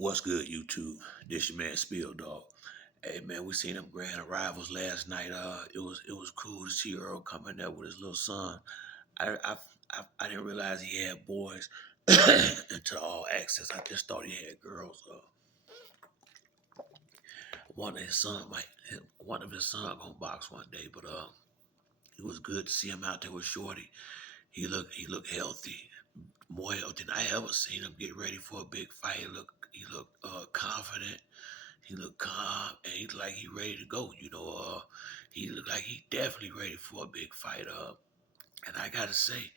What's good, YouTube? This your man Spill Dog. Hey man, we seen them grand arrivals last night. It was cool to see Earl coming there with his little son. I didn't realize he had boys until all access. I just thought he had girls. One of his son gonna box one day, but it was good to see him out there with Shorty. He looked healthy, more healthy than I ever seen him get ready for a big fight. He looked confident. He looked calm and he looked like he ready to go. He looked like he definitely ready for a big fight. And I gotta say,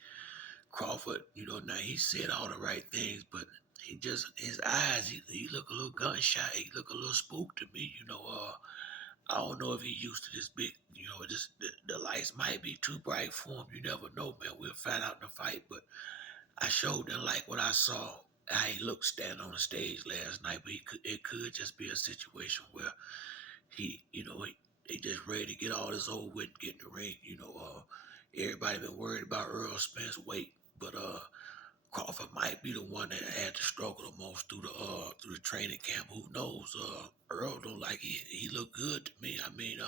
Crawford, now he said all the right things, but he just his eyes, he look a little gunshot. He look a little spooked to me. I don't know if he used to this big. The lights might be too bright for him. You never know, man. We'll find out in the fight, but I showed them like what I saw. How he looked standing on the stage last night, but it could just be a situation where they just ready to get all this over with and get in the ring. Everybody been worried about Errol Spence weight, but Crawford might be the one that had to struggle the most through the training camp. Who knows? Earl don't like he look good to me. I mean,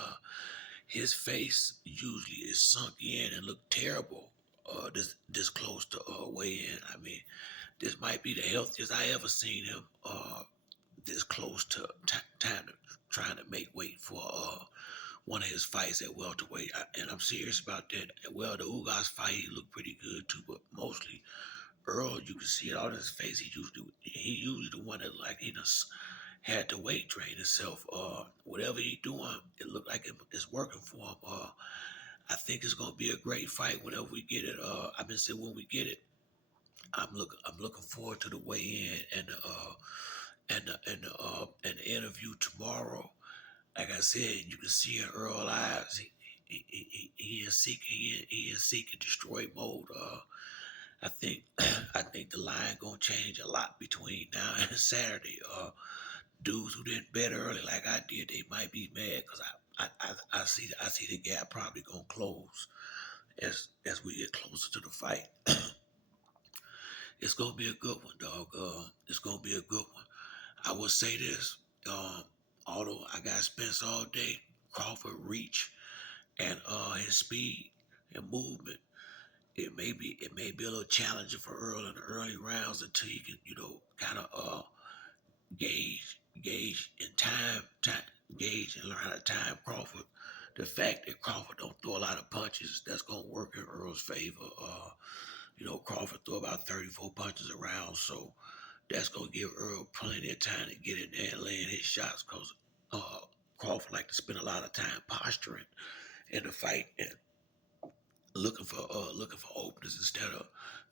his face usually is sunk in and look terrible. This close to weigh in. I mean, this might be the healthiest I ever seen him. This close to time to trying to make weight for one of his fights at welterweight, and I'm serious about that. Well, the Ugas fight he looked pretty good too, but mostly Earl, you can see it all in his face. He usually the one that like he just had to weight train himself. Whatever he doing, it looked like it's working for him. I think it's gonna be a great fight whenever we get it. I've been saying when we get it, I'm looking forward to the weigh in and the interview tomorrow. Like I said, you can see in Earl eyes, he is seeking destroy mode. I think I think the line gonna change a lot between now and Saturday. Dudes who didn't bet early like I did, they might be mad because I see the gap probably gonna close as we get closer to the fight. It's gonna be a good one, dog. It's gonna be a good one. I will say this. Um, Although I got Spence all day, Crawford reach and his speed and movement, it may be a little challenging for Earl in the early rounds until he can, kind of gauge in time gauge and learn how to time Crawford. The fact that Crawford don't throw a lot of punches, that's gonna work in Earl's favor. Crawford threw about 34 punches around, so that's gonna give Earl plenty of time to get in there and land his shots because uh, Crawford like to spend a lot of time posturing in the fight and looking for openings instead of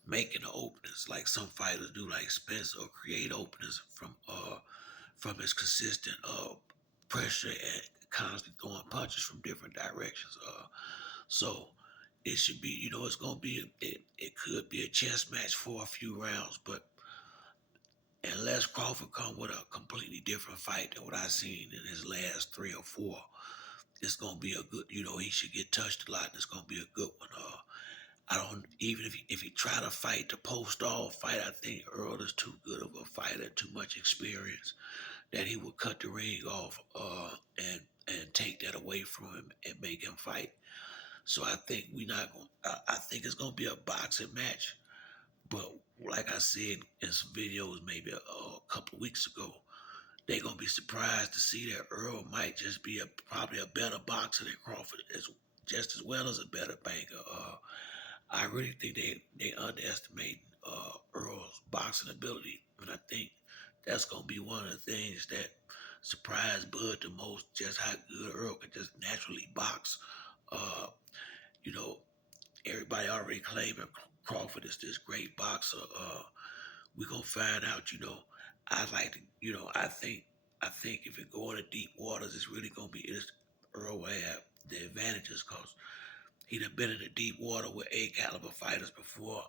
making the openings like some fighters do, like Spence, or create openings from his consistent pressure and constantly throwing punches from different directions. So it should be, it's gonna be it could be a chess match for a few rounds, but unless Crawford come with a completely different fight than what I seen in his last three or four, it's gonna be a good. He should get touched a lot, and it's gonna be a good one. I don't even if he try to fight the post off fight. I think Earl is too good of a fighter, too much experience that he would cut the ring off and take that away from him and make him fight. So I think we not going. I think it's gonna be a boxing match. But like I said in some videos maybe a couple of weeks ago, they're gonna be surprised to see that Earl might just be probably a better boxer than Crawford, just as well as a better banker. I really think they underestimate Earl's boxing ability, and I think that's gonna be one of the things that surprised Bud the most, just how good Earl can just naturally box. Uh, you know, Everybody already claiming Crawford is this great boxer. We gonna find out. I like to. I think if it go into deep waters, it's really gonna be Earl will have the advantages because he done been in the deep water with A caliber fighters before.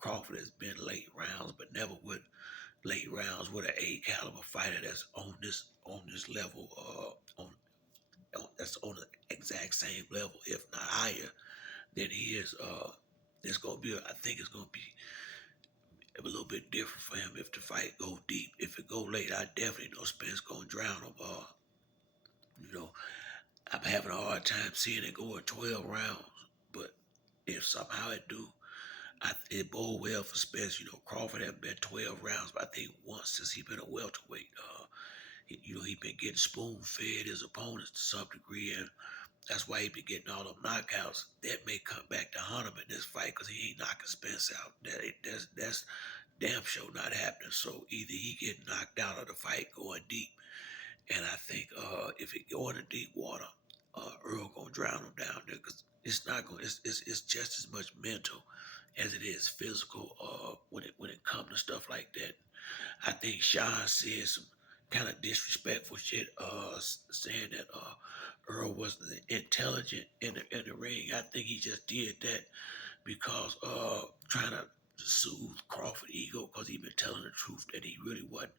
Crawford has been late rounds, but never with late rounds with an A caliber fighter that's on this level. That's on the exact same level, if not higher than he is. It's gonna be. I think it's gonna be It a little bit different for him if the fight go deep. If it go late, I definitely know Spence gonna drown him. You know, I'm having a hard time seeing it go in 12 rounds, but if somehow it do, it bode well for Spence. Crawford haven't been 12 rounds, but I think once since he been a welterweight. He been getting spoon fed his opponents to some degree, and that's why he been getting all them knockouts. That may come back to haunt him in this fight because he ain't knocking Spence out. That's damn sure not happening. So either he get knocked out of the fight going deep, and I think if it go into deep water, Earl gonna drown him down there because it's not going. It's just as much mental as it is physical. When it comes to stuff like that, I think Sean said some kind of disrespectful shit, saying that Earl wasn't intelligent in the ring. I think he just did that because trying to soothe Crawford ego because he been telling the truth that he really wasn't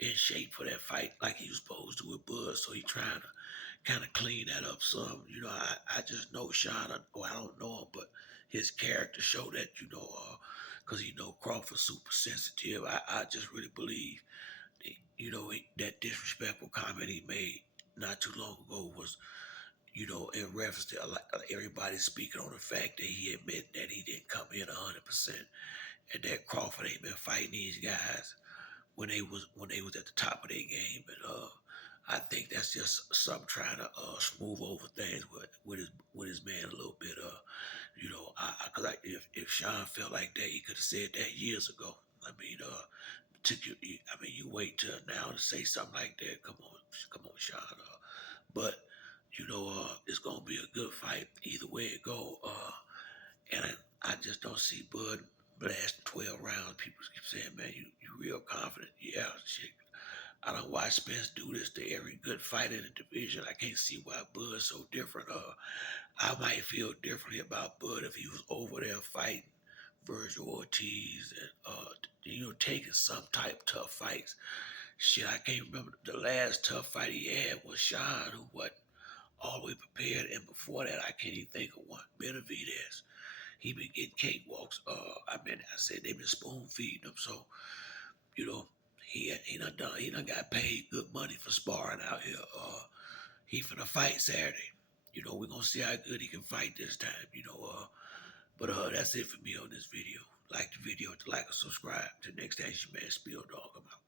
in shape for that fight like he was supposed to with Bud. So he trying to kind of clean that up some. I just know Sean, or I don't know him, but his character show that, because Crawford super sensitive. I just really believe, that disrespectful comment he made not too long ago was, in reference to everybody speaking on the fact that he admitted that he didn't come in 100%, and that Crawford ain't been fighting these guys when they was at the top of their game, and I think that's just some trying to smooth over things with his man a little bit. Cause if Sean felt like that, he could have said that years ago. I mean, you wait till now to say something like that. Come on, Sean. But it's gonna be a good fight either way it go. And I just don't see Bud blasting 12 rounds. People keep saying, man, you real confident. Yeah, shit. I don't watch Spence do this to every good fighter in the division. I can't see why Bud's so different. I might feel differently about Bud if he was over there fighting Virgil Ortiz and taking some type tough fights. Shit, I can't remember the last tough fight he had was Sean, who wasn't all the way prepared, and before that I can't even think of one. Benavidez. He been getting cakewalks. I said they been spoon feeding him. So, you know, he done got paid good money for sparring out here. He finna fight Saturday. We're gonna see how good he can fight this time. But that's it for me on this video. Like the video, like and subscribe. Till next time, it's your man Spill Dog. I'm out.